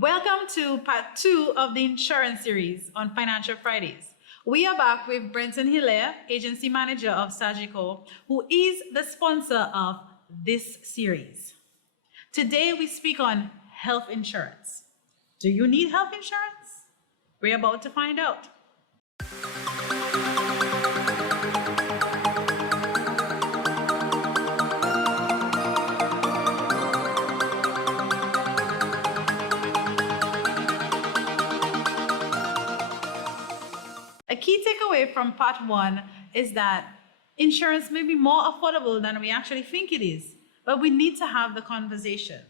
Welcome to part 2 of the insurance series on Financial Fridays. We are back with Brenton Hilaire, Agency Manager of Sagico, who is the sponsor of this series. Today we speak on health insurance. Do you need health insurance? We're about to find out. A key takeaway from part 1 is that insurance may be more affordable than we actually think it is, but we need to have the conversation.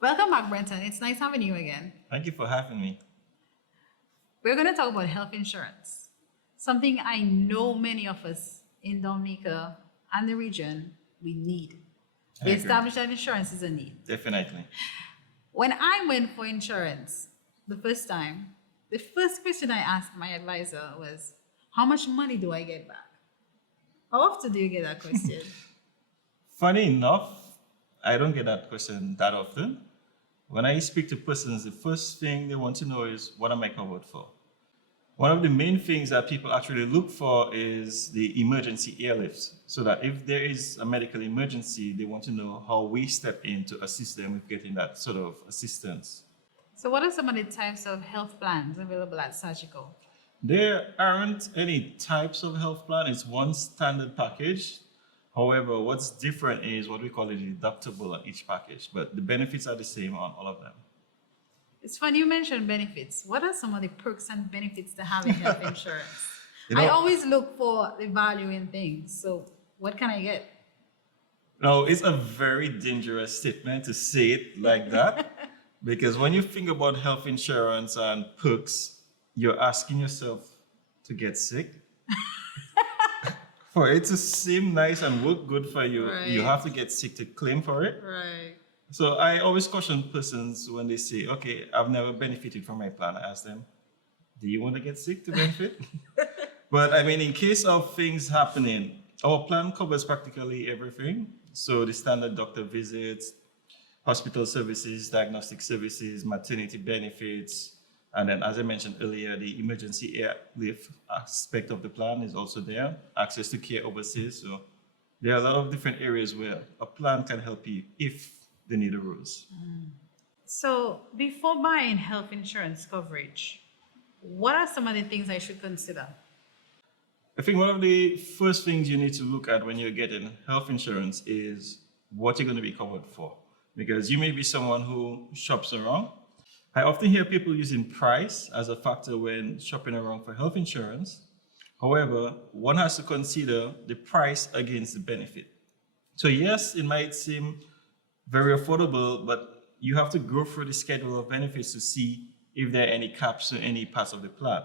Welcome back, Brenton. It's nice having you again. Thank you for having me. We're going to talk about health insurance, something I know many of us in Dominica and the region, we need. We established that insurance is a need. Definitely. When I went for insurance the first time, the first question I asked my advisor was, how much money do I get back? How often do you get that question? Funny enough, I don't get that question that often. When I speak to persons, the first thing they want to know is, what am I covered for? One of the main things that people actually look for is the emergency airlifts, so that if there is a medical emergency, they want to know how we step in to assist them with getting that sort of assistance. So what are some of the types of health plans available at Sagico? There aren't any types of health plan. It's one standard package. However, what's different is what we call a deductible on each package, but the benefits are the same on all of them. It's funny you mentioned benefits. What are some of the perks and benefits to having health insurance? I know- always look for the value in things. So what can I get? No, it's a very dangerous statement to say it like that, because when you think about health insurance and perks, you're asking yourself to get sick. For it to seem nice and work good for you, you Right. have to get sick to claim for it. Right. So I always caution persons when they say, okay, I've never benefited from my plan. I ask them, do you want to get sick to benefit? But I mean, in case of things happening, our plan covers practically everything. So the standard doctor visits, hospital services, diagnostic services, maternity benefits, and then, as I mentioned earlier, the emergency airlift aspect of the plan is also there, access to care overseas. So there are a lot of different areas where a plan can help you if the need arose. So before buying health insurance coverage, what are some of the things I should consider? I think one of the first things you need to look at when you're getting health insurance is what you're going to be covered for. Because you may be someone who shops around. I often hear people using price as a factor when shopping around for health insurance. However, one has to consider the price against the benefit. So yes, it might seem very affordable, but you have to go through the schedule of benefits to see if there are any caps in any parts of the plan.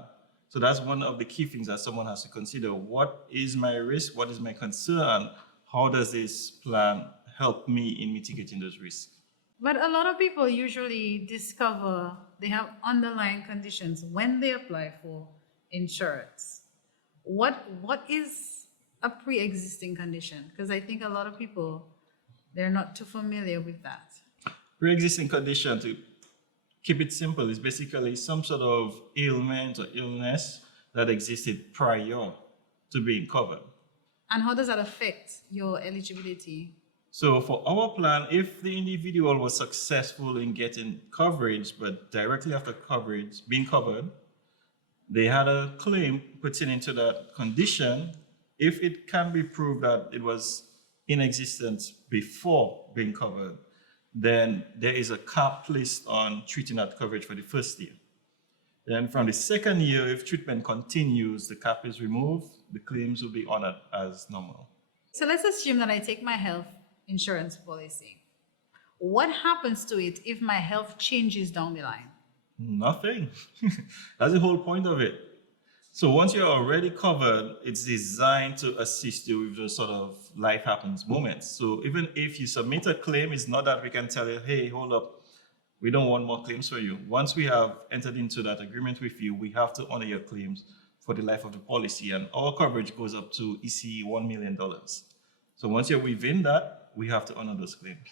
So that's one of the key things that someone has to consider. What is my risk? What is my concern? How does this plan help me in mitigating those risks? But a lot of people usually discover they have underlying conditions when they apply for insurance. What is a pre-existing condition? Because I think a lot of people, they're not too familiar with that. Pre-existing condition, to keep it simple, is basically some sort of ailment or illness that existed prior to being covered. And how does that affect your eligibility? So for our plan, if the individual was successful in getting coverage, but directly after coverage being covered, they had a claim pertaining to that condition, if it can be proved that it was in existence before being covered, then there is a cap placed on treating that coverage for the first year. Then from the second year, if treatment continues, the cap is removed, the claims will be honored as normal. So let's assume that I take my health insurance policy. What happens to it if my health changes down the line? Nothing. That's the whole point of it. So once you're already covered, it's designed to assist you with those sort of life happens moments. So even if you submit a claim, it's not that we can tell you, hey, hold up, we don't want more claims for you. Once we have entered into that agreement with you, we have to honor your claims for the life of the policy. And our coverage goes up to EC $1 million. So once you're within that, we have to honor those claims.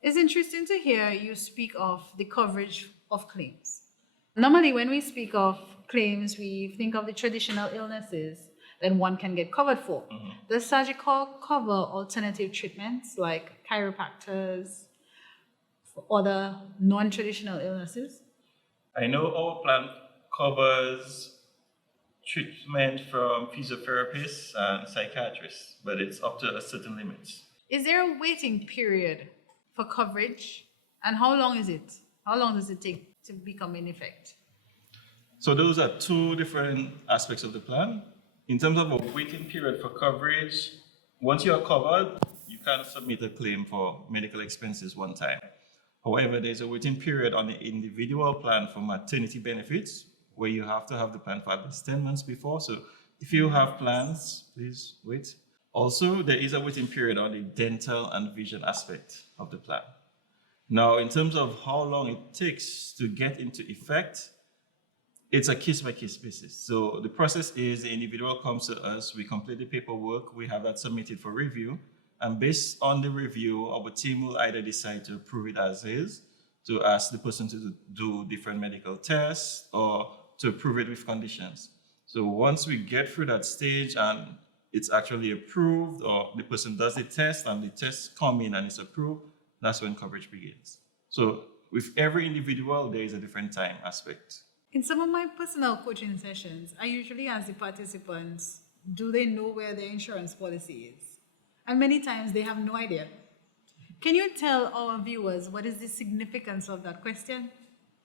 It's interesting to hear you speak of the coverage of claims. Normally, when we speak of claims, we think of the traditional illnesses that one can get covered for. Does surgical cover alternative treatments like chiropractors for other non traditional illnesses? I know our plan covers treatment from physiotherapists and psychiatrists, but it's up to a certain limit. Is there a waiting period for coverage? And how long is it? How long does it take to become in effect? So those are two different aspects of the plan. In terms of a waiting period for coverage, once you are covered, you can submit a claim for medical expenses one time. However, there's a waiting period on the individual plan for maternity benefits, where you have to have the plan for at least 10 months before. So if you have plans, please wait. Also, there is a waiting period on the dental and vision aspect of the plan. Now, in terms of how long it takes to get into effect, it's a case-by-case basis. So the process is the individual comes to us, we complete the paperwork, we have that submitted for review, and based on the review, our team will either decide to approve it as is, to ask the person to do different medical tests, or to approve it with conditions. So once we get through that stage and it's actually approved, or the person does the test and the tests come in and it's approved, that's when coverage begins. So with every individual, there is a different time aspect. In some of my personal coaching sessions, I usually ask the participants, do they know where their insurance policy is? And many times they have no idea. Can you tell our viewers what is the significance of that question?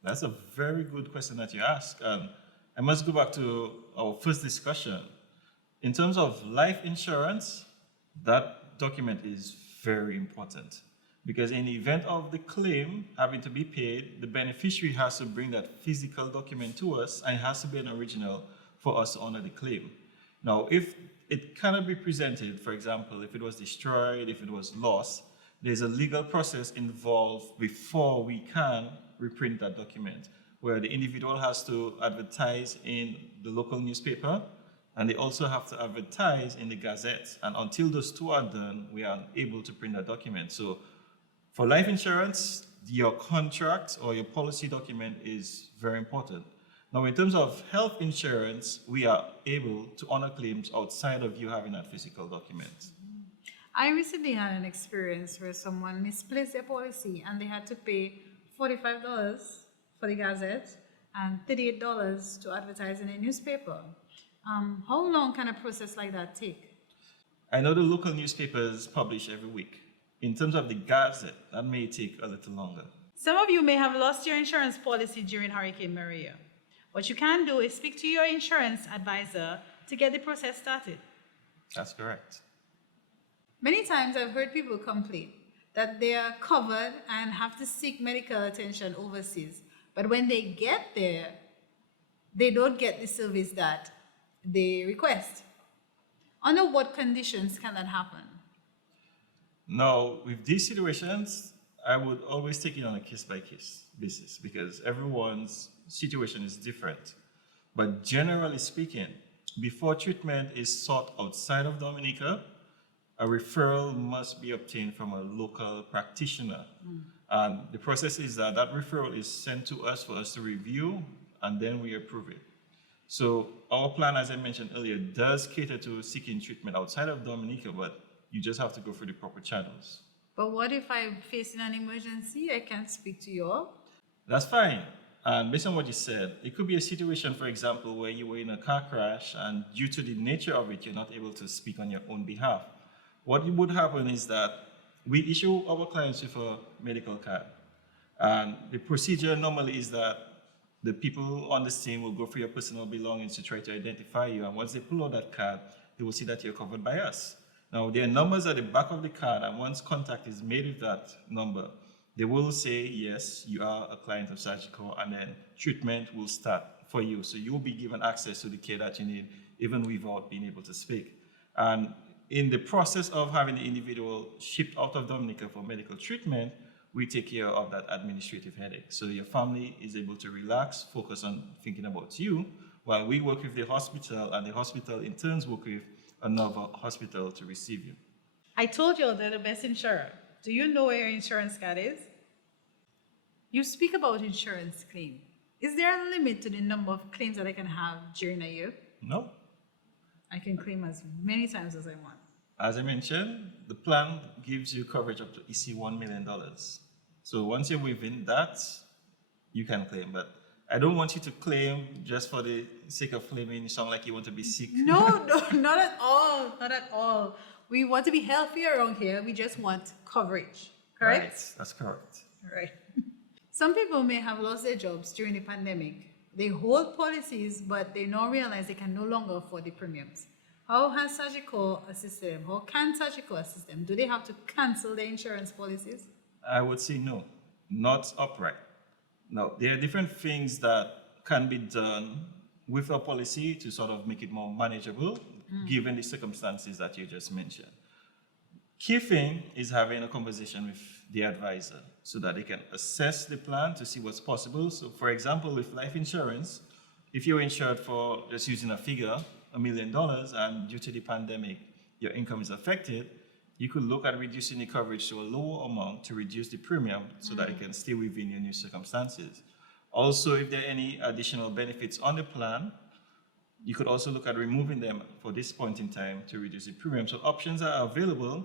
That's a very good question that you ask. I must go back to our first discussion. In terms of life insurance, that document is very important because in the event of the claim having to be paid, the beneficiary has to bring that physical document to us and it has to be an original for us to honor the claim. Now, if it cannot be presented, for example, if it was destroyed, if it was lost, there's a legal process involved before we can reprint that document, where the individual has to advertise in the local newspaper, and they also have to advertise in the Gazette. And until those two are done, we are able to print that document. So for life insurance, your contract or your policy document is very important. Now, in terms of health insurance, we are able to honor claims outside of you having that physical document. I recently had an experience where someone misplaced their policy and they had to pay $45 for the Gazette and $38 to advertise in a newspaper. How long can a process like that take? I know the local newspapers publish every week. In terms of the Gazette, that may take a little longer. Some of you may have lost your insurance policy during Hurricane Maria. What you can do is speak to your insurance advisor to get the process started. That's correct. Many times I've heard people complain that they are covered and have to seek medical attention overseas. But when they get there, they don't get the service that they request. Under what conditions can that happen? Now, with these situations, I would always take it on a case-by-case basis because everyone's situation is different. But generally speaking, before treatment is sought outside of Dominica, a referral must be obtained from a local practitioner. And the process is that that referral is sent to us for us to review, and then we approve it. So our plan, as I mentioned earlier, does cater to seeking treatment outside of Dominica, but you just have to go through the proper channels. But what if I'm facing an emergency? I can't speak to you all. That's fine. And based on what you said, it could be a situation, for example, where you were in a car crash and due to the nature of it, you're not able to speak on your own behalf. What would happen is that we issue our clients with a medical card. And the procedure normally is that the people on the scene will go through your personal belongings to try to identify you. And once they pull out that card, they will see that you're covered by us. Now, there are numbers at the back of the card, and once contact is made with that number, they will say, yes, you are a client of Surgical, and then treatment will start for you. So you will be given access to the care that you need, even without being able to speak. And in the process of having the individual shipped out of Dominica for medical treatment, we take care of that administrative headache. So your family is able to relax, focus on thinking about you, while we work with the hospital, and the hospital in turn work with another hospital to receive you. I told you they're the best insurer. Do you know where your insurance card is? You speak about insurance claim. Is there a limit to the number of claims that I can have during a year? No. I can claim as many times as I want. As I mentioned, the plan gives you coverage up to EC $1 million. So once you're within that, you can claim. But I don't want you to claim just for the sake of claiming. You sound like you want to be sick. No, no, not at all. Not at all. We want to be healthy around here. We just want coverage. Correct? Right, that's correct. Right. Some people may have lost their jobs during the pandemic. They hold policies, but they now realize they can no longer afford the premiums. How has Surgical assisted them? How can Surgical assist them? Do they have to cancel their insurance policies? I would say no, not upright. Now, there are different things that can be done with a policy to sort of make it more manageable, given the circumstances that you just mentioned. Key thing is having a conversation with the advisor so that they can assess the plan to see what's possible. So, for example, with life insurance, if you're insured for, just using a figure, $1 million, and due to the pandemic, your income is affected, you could look at reducing the coverage to a lower amount to reduce the premium so that it can stay within your new circumstances. Also, if there are any additional benefits on the plan, you could also look at removing them for this point in time to reduce the premium. So options are available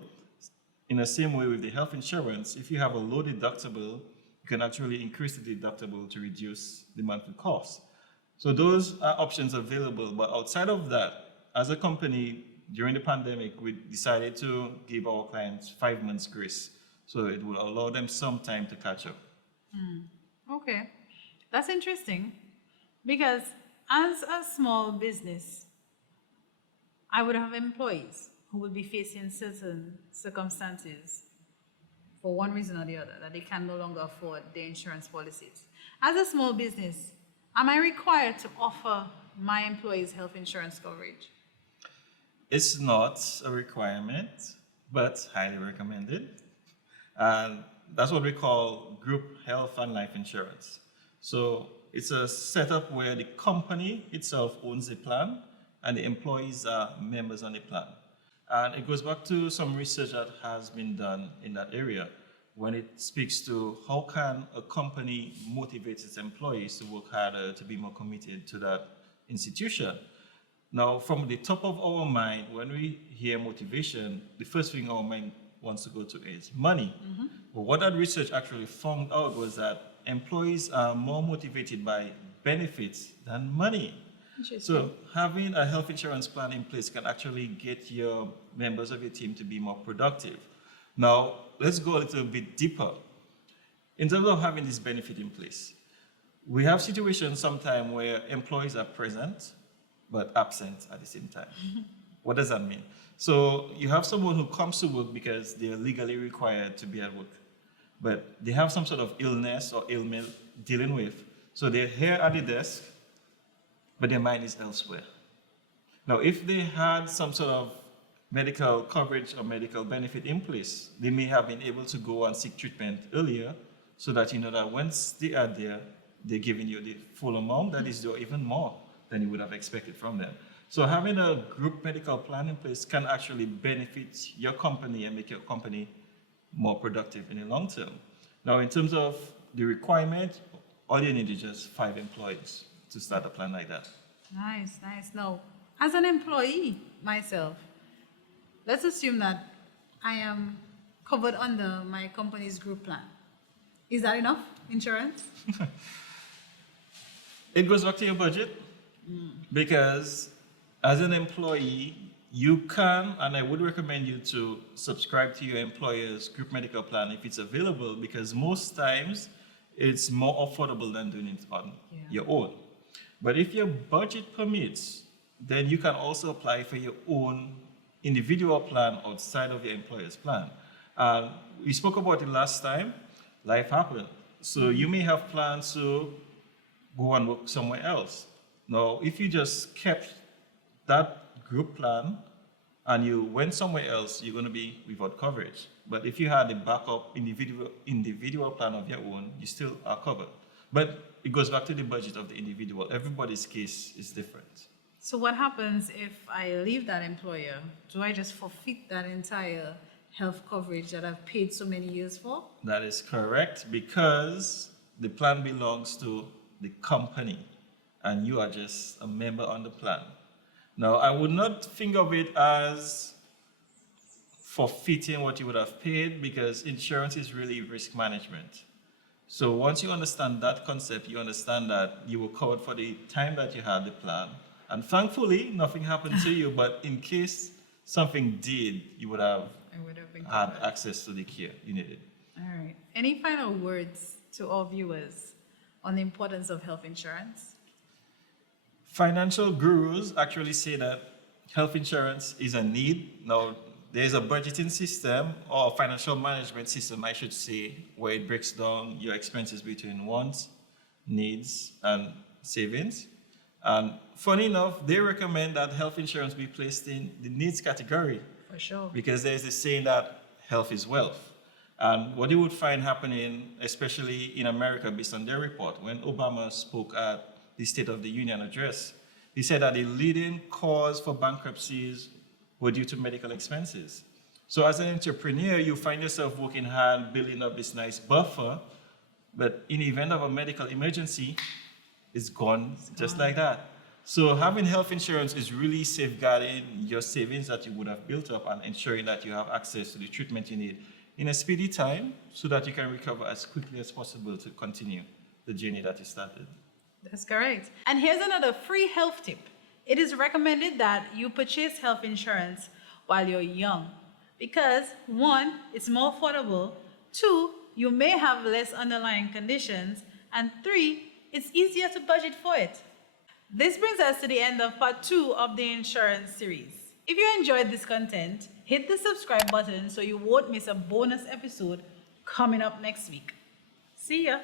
in the same way with the health insurance. If you have a low deductible, you can actually increase the deductible to reduce the monthly cost. So those are options available. But outside of that, as a company, during the pandemic, we decided to give our clients 5 months grace. So it will allow them some time to catch up. Okay. That's interesting because as a small business, I would have employees who would be facing certain circumstances for one reason or the other, that they can no longer afford their insurance policies. As a small business, am I required to offer my employees health insurance coverage? It's not a requirement, but highly recommended. And that's what we call group health and life insurance. So it's a setup where the company itself owns the plan and the employees are members on the plan. And it goes back to some research that has been done in that area when it speaks to how can a company motivate its employees to work harder, to be more committed to that institution. Now, from the top of our mind, when we hear motivation, the first thing our mind wants to go to is money. But what that research actually found out was that employees are more motivated by benefits than money. So having a health insurance plan in place can actually get your members of your team to be more productive. Now, let's go a little bit deeper. In terms of having this benefit in place, we have situations sometimes where employees are present, but absent at the same time. What does that mean? So you have someone who comes to work because they're legally required to be at work, but they have some sort of illness or ailment dealing with. So they're here at the desk, but their mind is elsewhere. Now, if they had some sort of medical coverage or medical benefit in place, they may have been able to go and seek treatment earlier so that you know that once they are there, they're giving you the full amount, that is even more than you would have expected from them. So having a group medical plan in place can actually benefit your company and make your company more productive in the long term. Now, in terms of the requirement, all you need is just 5 employees to start a plan like that. Nice, nice. Now, as an employee myself, let's assume that I am covered under my company's group plan. Is that enough insurance? It goes back to your budget because as an employee, you can, and I would recommend you to subscribe to your employer's group medical plan if it's available, because most times it's more affordable than doing it on your own. But if your budget permits, then you can also apply for your own individual plan outside of your employer's plan. We spoke about it last time, life happened. So you may have plans to go and work somewhere else. Now, if you just kept that group plan and you went somewhere else, you're going to be without coverage. But if you had a backup individual plan of your own, you still are covered. But it goes back to the budget of the individual. Everybody's case is different. So what happens if I leave that employer? Do I just forfeit that entire health coverage that I've paid so many years for? That is correct, because the plan belongs to the company and you are just a member on the plan. Now, I would not think of it as forfeiting what you would have paid, because insurance is really risk management. So once you understand that concept, you understand that you were covered for the time that you had the plan. And thankfully, nothing happened to you, but in case something did, you would have I would have been had covered. access to the care you needed. All right. Any final words to all viewers on the importance of health insurance? Financial gurus actually say that health insurance is a need. Now, there's a budgeting system, or financial management system, I should say, where it breaks down your expenses between wants, needs, and savings. And funny enough, they recommend that health insurance be placed in the needs category, For sure. because there's this saying that health is wealth. And what you would find happening, especially in America, based on their report, when Obama spoke at the State of the Union address, he said that the leading cause for bankruptcies were due to medical expenses. So as an entrepreneur, you find yourself working hard, building up this nice buffer, but in the event of a medical emergency, it's gone just like that. So having health insurance is really safeguarding your savings that you would have built up and ensuring that you have access to the treatment you need in a speedy time, so that you can recover as quickly as possible to continue the journey that you started. That's correct. And here's another free health tip. It is recommended that you purchase health insurance while you're young because, one, it's more affordable, two, you may have less underlying conditions, and three, it's easier to budget for it. This brings us to the end of part 2 of the insurance series. If you enjoyed this content, hit the subscribe button so you won't miss a bonus episode coming up next week. See ya!